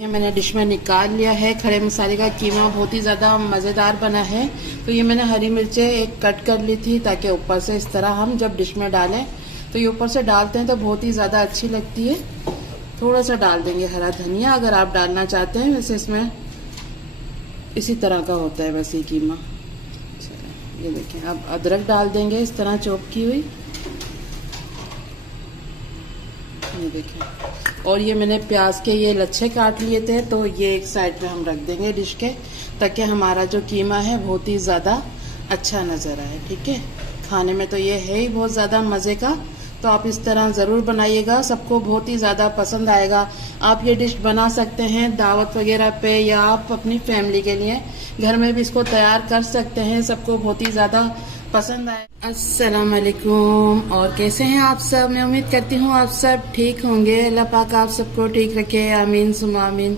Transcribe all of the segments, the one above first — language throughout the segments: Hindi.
ये मैंने डिश में निकाल लिया है। खड़े मसाले का कीमा बहुत ही ज़्यादा मज़ेदार बना है। तो ये मैंने हरी मिर्चें एक कट कर ली थी ताकि ऊपर से इस तरह हम जब डिश में डालें तो ये ऊपर से डालते हैं तो बहुत ही ज़्यादा अच्छी लगती है। थोड़ा सा डाल देंगे हरा धनिया अगर आप डालना चाहते हैं, वैसे इसमें इसी तरह का होता है वैसे कीमा। ये देखें, अब अदरक डाल देंगे इस तरह चॉप की हुई। ये देखें, और ये मैंने प्याज के ये लच्छे काट लिए थे तो ये एक साइड पे हम रख देंगे डिश के, ताकि हमारा जो कीमा है बहुत ही ज़्यादा अच्छा नज़र आए। ठीक है, खाने में तो ये है ही बहुत ज़्यादा मज़े का। तो आप इस तरह ज़रूर बनाइएगा, सबको बहुत ही ज़्यादा पसंद आएगा। आप ये डिश बना सकते हैं दावत वगैरह पे, या आप अपनी फैमिली के लिए घर में भी इसको तैयार कर सकते हैं, सबको बहुत ही ज़्यादा पसंद आए। अस्सलाम वालेकुम, और कैसे हैं आप सब? मैं उम्मीद करती हूँ आप सब ठीक होंगे। अल्लाह पाक आप सबको ठीक रखे, आमीन सुम्मा आमीन।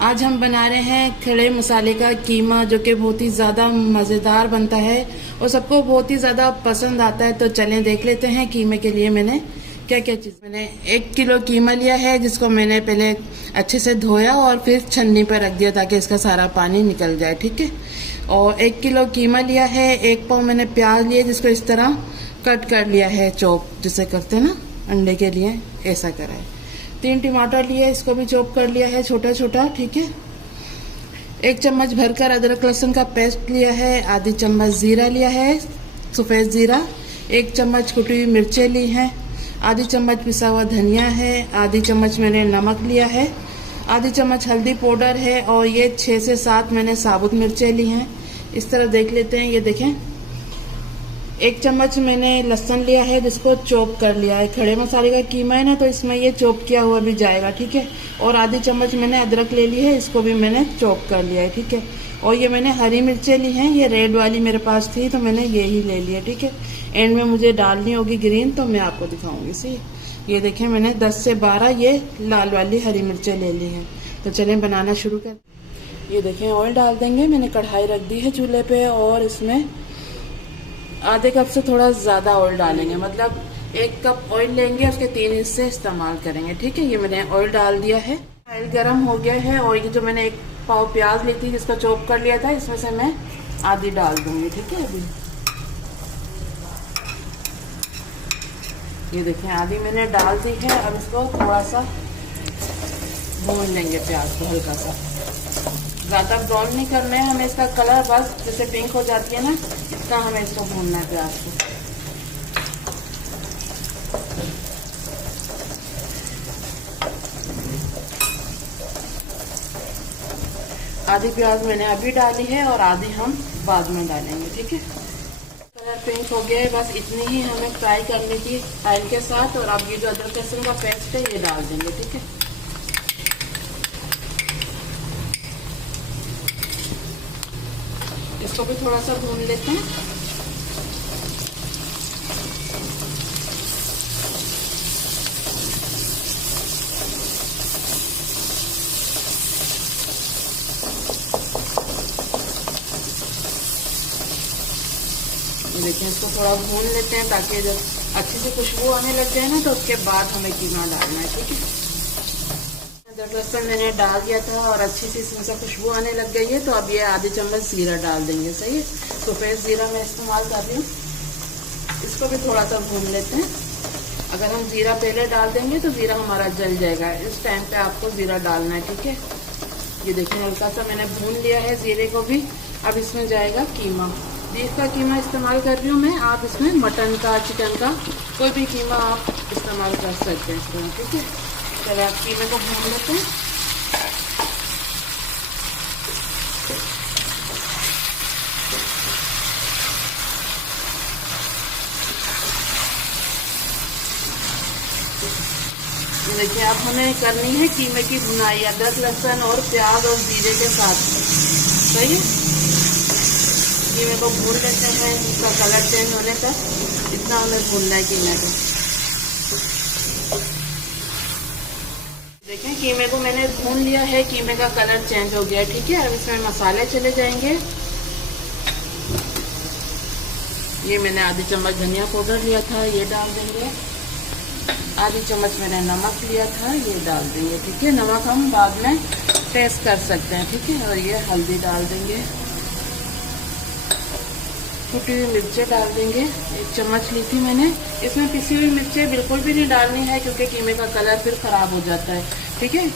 आज हम बना रहे हैं खड़े मसाले का कीमा, जो कि बहुत ही ज़्यादा मज़ेदार बनता है और सबको बहुत ही ज़्यादा पसंद आता है। तो चलें देख लेते हैं कीमे के लिए मैंने क्या क्या चीज़। मैंने 1 किलो कीमा लिया है, जिसको मैंने पहले अच्छे से धोया और फिर छन्नी पर रख दिया ताकि इसका सारा पानी निकल जाए। ठीक है, और 1 किलो कीमा लिया है। 1 पाव मैंने प्याज लिया, जिसको इस तरह कट कर लिया है, चॉप जिसे करते हैं ना अंडे के लिए, ऐसा करा है। 3 टमाटर लिए, इसको भी चॉप कर लिया है छोटा छोटा। ठीक है, 1 चम्मच भरकर अदरक लहसुन का पेस्ट लिया है। आधी चम्मच जीरा लिया है, सफ़ेद जीरा। 1 चम्मच कुटी हुई मिर्चें ली हैं। आधी चम्मच पिसा हुआ धनिया है। आधी चम्मच मैंने नमक लिया है। आधी चम्मच हल्दी पाउडर है, और ये 6 से 7 मैंने साबुत मिर्चें ली हैं। इस तरह देख लेते हैं। ये देखें, 1 चम्मच मैंने लहसुन लिया है, जिसको चॉप कर लिया है। खड़े मसाले का कीमा है ना, तो इसमें ये चॉप किया हुआ भी जाएगा। ठीक है, और आधी चम्मच मैंने अदरक ले ली है, इसको भी मैंने चॉप कर लिया है। ठीक है, और ये मैंने हरी मिर्चें ली हैं, ये रेड वाली मेरे पास थी तो मैंने ये ही ले ली है। ठीक है, एंड में मुझे डालनी होगी ग्रीन, तो मैं आपको दिखाऊंगी। सही, ये देखें, मैंने 10 से 12 ये लाल वाली हरी मिर्चें ले ली हैं। तो चलें बनाना शुरू कर। ये देखें, ऑयल डाल देंगे। मैंने कढ़ाई रख दी है चूल्हे पे, और इसमें आधे कप से थोड़ा ज़्यादा ऑयल डालेंगे, मतलब 1 कप ऑयल लेंगे, उसके 3 हिस्से इस्तेमाल करेंगे। ठीक है, ये मैंने ऑयल डाल दिया है। ऑयल गर्म हो गया है, और ये जो मैंने 1 पाव प्याज ली थी, जिसको चॉप कर लिया था, इसमें से मैं आधी डाल दूंगी। ठीक है, अभी ये देखें, आधी मैंने डाल दी है। अब इसको थोड़ा सा भून लेंगे, प्याज को हल्का सा, ज़्यादा ब्राउन नहीं करना है हमें इसका कलर, बस जैसे पिंक हो जाती है ना, इतना हमें इसको भूनना है प्याज को। आधी प्याज मैंने अभी डाली है और आधी हम बाद में डालेंगे। ठीक है, कलर पिंक हो गया है, बस इतनी ही हमें फ्राई करनी थी ऑयल के साथ। और अब ये जो अदरक लहसुन का पेस्ट है ये डाल देंगे। ठीक है, इसको भी थोड़ा सा भून लेते हैं। देखिए, इसको थोड़ा भून लेते हैं ताकि जब अच्छी से खुशबू आने लग जाए ना, तो उसके बाद हमें कीमा डालना है। ठीक है, अदरक लहसुन मैंने डाल दिया था और अच्छी सी इसमें से खुशबू आने लग गई है। तो अब ये आधी चम्मच जीरा डाल देंगे। सही है, सफ़ेद जीरा मैं इस्तेमाल कर रही हूँ। इसको भी थोड़ा सा भून लेते हैं। अगर हम जीरा पहले डाल देंगे तो जीरा हमारा जल जाएगा, इस टाइम पे आपको जीरा डालना है। ठीक है, ये देखिए, हल्का सा मैंने भून लिया है जीरे को भी। अब इसमें जाएगा कीमा। बीफ का कीमा इस्तेमाल कर रही हूँ मैं, आप इसमें मटन का, चिकन का, कोई भी कीमा आप इस्तेमाल कर सकते हैं इसमें। ठीक है, चलिए आप कीमे को भून लेते हैं। देखिए, अब हमें करनी है कीमे की भुनाई अदरक लहसुन और प्याज और जीरे के साथ। सही है, कीमे को भून लेते हैं, इसका कलर चेंज होने तक इतना हमें भूनना है कीमे को। देखें, कीमे को मैंने भून लिया है, कीमे का कलर चेंज हो गया है। ठीक है, अब इसमें मसाले चले जाएंगे। ये मैंने आधी चम्मच धनिया पाउडर लिया था, ये डाल देंगे। आधी चम्मच मैंने नमक लिया था, ये डाल देंगे। ठीक है, नमक हम बाद में टेस्ट कर सकते हैं। ठीक है, और ये हल्दी डाल देंगे, कुटी हुई मिर्चें डाल देंगे। 1 चम्मच ली थी मैंने। इसमें पिसी हुई मिर्चें बिल्कुल भी नहीं डालनी है, क्योंकि कीमे का कलर फिर खराब हो जाता है। ठीक है,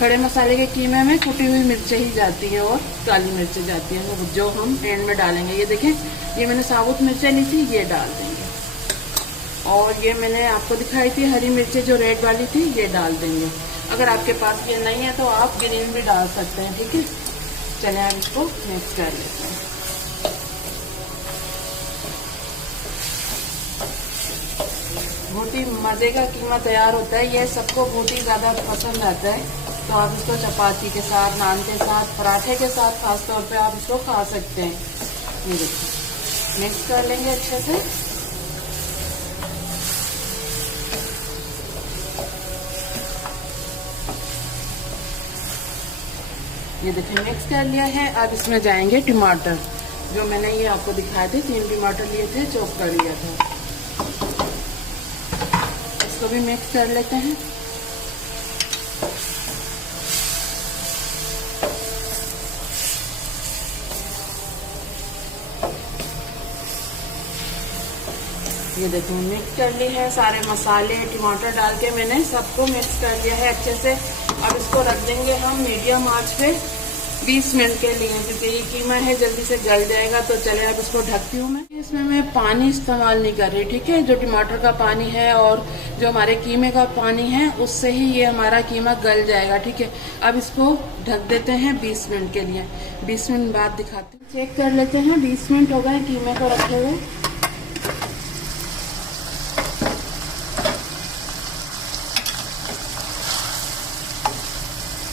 खड़े मसाले के कीमे में कुटी हुई मिर्चें ही जाती है और काली मिर्चें जाती हैं, जो हम एंड में डालेंगे। ये देखें, ये मैंने साबुत मिर्चें ली थी, ये डाल देंगे। और ये मैंने आपको दिखाई थी हरी मिर्चें जो रेड वाली थी, ये डाल देंगे। अगर आपके पास ये नहीं है तो आप ग्रीन भी डाल सकते हैं। ठीक है, चलिए आप इसको मिक्स कर लेते हैं। बहुत ही मज़े का कीमा तैयार होता है, ये सबको बहुत ही ज़्यादा पसंद आता है। तो आप इसको चपाती के साथ, नान के साथ, पराठे के साथ खास तौर पे आप इसको खा सकते हैं। ये देखिए, मिक्स कर लेंगे अच्छे से। ये देखिए मिक्स कर लिया है। अब इसमें जाएंगे टमाटर, जो मैंने ये आपको दिखाए थे, 3 टमाटर लिए थे, चॉप कर लिया था। इसको भी मिक्स कर लेते हैं। ये देखिए मिक्स कर ली है, सारे मसाले टमाटर डाल के मैंने सबको मिक्स कर लिया है अच्छे से। अब इसको रख देंगे हम मीडियम आंच पे 20 मिनट के लिए, क्योंकि ये कीमा है जल्दी से गल जाएगा। तो चले अब इसको ढकती हूँ मैं। इसमें मैं पानी इस्तेमाल नहीं कर रही। ठीक है, जो टमाटर का पानी है और जो हमारे कीमे का पानी है, उससे ही ये हमारा कीमा गल जाएगा। ठीक है, अब इसको ढक देते हैं 20 मिनट के लिए। 20 मिनट बाद दिखाते हैं, चेक कर लेते हैं। 20 मिनट हो गए कीमे को रखे हुए।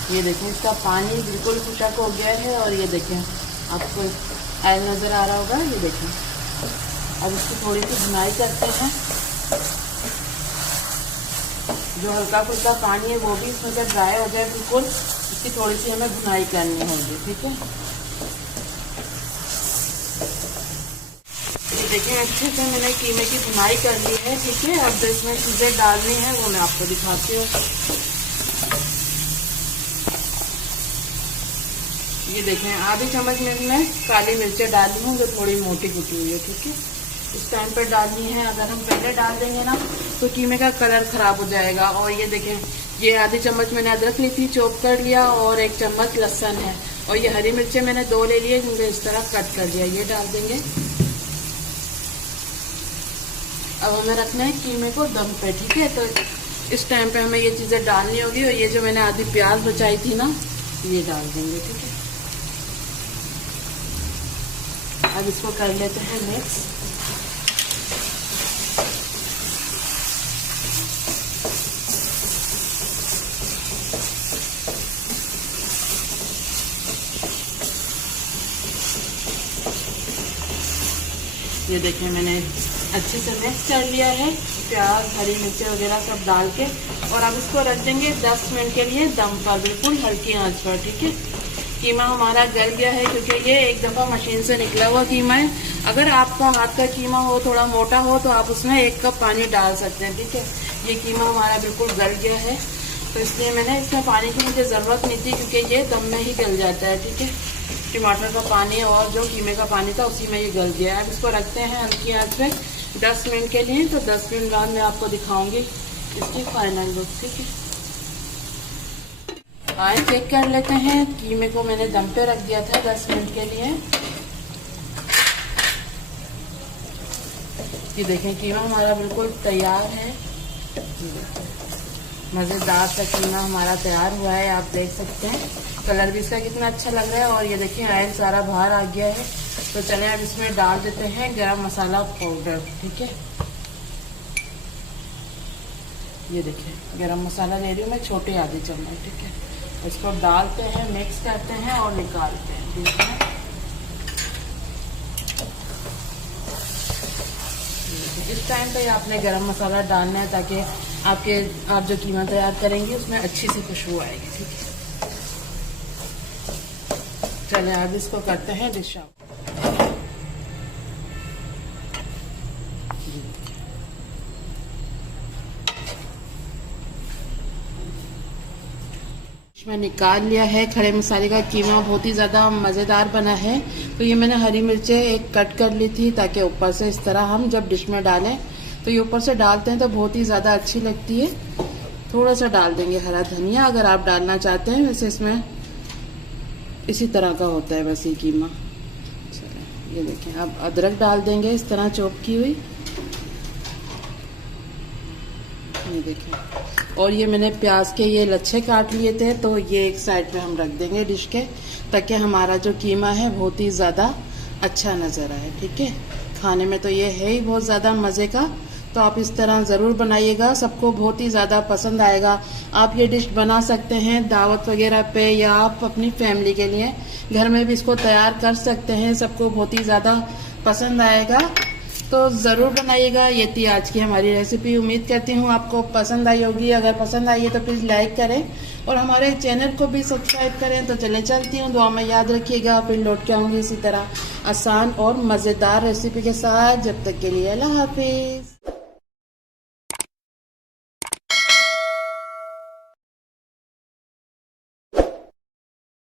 ये देखें, इसका पानी बिल्कुल खुशक हो गया है। और ये देखें, आपको ऑयल नज़र आ रहा होगा। ये देखें, अब इसकी थोड़ी सी भुनाई करते हैं। जो हल्का फुल्का पानी है वो भी इसमें से ड्राई हो जाए बिल्कुल, इसकी थोड़ी सी हमें भुनाई करनी होगी। ठीक है, ये देखें अच्छे से मैंने कीमे की भुनाई कर ली है। ठीक है, अब जो इसमें चीज़ें डालनी है वो मैं आपको दिखाती हूँ। ये देखें, आधी चम्मच में मैं काली मिर्चें डाली हूँ, जो थोड़ी मोटी कुटी हुई है। ठीक है, इस टाइम पर डालनी है। अगर हम पहले डाल देंगे ना तो कीमे का कलर खराब हो जाएगा। और ये देखें, ये आधी चम्मच मैंने अदरक ली थी, चॉप कर लिया, और 1 चम्मच लहसुन है। और ये हरी मिर्चें मैंने 2 ले लिए, जिनको इस तरह कट कर दिया, ये डाल देंगे। अब हमें रखना है कीमे को दम पे। ठीक है, तो इस टाइम पे हमें ये चीज़ें डालनी होगी। और ये जो मैंने आधी प्याज बचाई थी ना, ये डाल देंगे। ठीक है, अब इसको कर लेते हैं मिक्स। ये देखें, मैंने अच्छे से मिक्स कर लिया है, प्याज हरी मिर्ची वगैरह सब डाल के। और अब इसको रख देंगे 10 मिनट के लिए दम पर, बिल्कुल हल्की आंच पर। ठीक है, कीमा हमारा गल गया है, क्योंकि ये एक दफ़ा मशीन से निकला हुआ कीमा है। अगर आपका हाथ का कीमा हो, थोड़ा मोटा हो, तो आप उसमें 1 कप पानी डाल सकते हैं। ठीक है, ये कीमा हमारा बिल्कुल गल गया है, तो इसलिए मैंने इसमें पानी की मुझे ज़रूरत नहीं थी, क्योंकि ये दम में ही गल जाता है। ठीक है, टमाटर का पानी और जो कीमे का पानी था उसी में ये गल गया है। अब इसको रखते हैं हल्की आंच पे 10 मिनट के लिए। तो 10 मिनट बाद मैं आपको दिखाऊंगी इसकी फाइनल लुक। ठीक है, आए चेक कर लेते हैं। कीमे को मैंने दम पे रख दिया था 10 मिनट के लिए। ये देखें, कीमा हमारा बिल्कुल तैयार है। मज़ेदार सा कीमा हमारा तैयार हुआ है, आप देख सकते हैं। कलर भी इसका कितना अच्छा लग रहा है। और ये देखिए, ऑयल सारा बाहर आ गया है। तो चलें अब इसमें डाल देते हैं गरम मसाला पाउडर। ठीक है, ये देखिए गरम मसाला ले रही हूँ मैं, छोटे आधी चम्मच। ठीक है, इसको डालते हैं, मिक्स करते हैं और निकालते हैं। ठीक है, इस टाइम पे आपने गरम मसाला डालना है, ताकि आप जो कीमा तैयार करेंगे उसमें अच्छी सी खुशबू आएगी। ठीक है, चलिए अब इसको करते हैं डिश आउट। मैं निकाल लिया है। खड़े मसाले का कीमा बहुत ही ज़्यादा मज़ेदार बना है। तो ये मैंने हरी मिर्चें एक कट कर ली थी ताकि ऊपर से इस तरह हम जब डिश में डालें तो ये ऊपर से डालते हैं तो बहुत ही ज़्यादा अच्छी लगती है। थोड़ा सा डाल देंगे हरा धनिया अगर आप डालना चाहते हैं, वैसे इसमें इसी तरह का होता है बस ये कीमा। ये देखें, अब अदरक डाल देंगे इस तरह चॉप की हुई। ये देखें, और ये मैंने प्याज के ये लच्छे काट लिए थे तो ये एक साइड पे हम रख देंगे डिश के, ताकि हमारा जो कीमा है बहुत ही ज़्यादा अच्छा नज़र आए। ठीक है, खाने में तो ये है ही बहुत ज़्यादा मज़े का। तो आप इस तरह ज़रूर बनाइएगा, सबको बहुत ही ज़्यादा पसंद आएगा। आप ये डिश बना सकते हैं दावत वगैरह पे, या आप अपनी फैमिली के लिए घर में भी इसको तैयार कर सकते हैं। सबको बहुत ही ज़्यादा पसंद आएगा, तो ज़रूर बनाइएगा। ये थी आज की हमारी रेसिपी। उम्मीद करती हूँ आपको पसंद आई होगी। अगर पसंद आई है तो प्लीज़ लाइक करें और हमारे चैनल को भी सब्सक्राइब करें। तो चले चलती हूँ, दुआ में याद रखिएगा। फिर लौट के आऊँगी इसी तरह आसान और मज़ेदार रेसिपी के साथ। जब तक के लिए अल्लाह हाफिज़।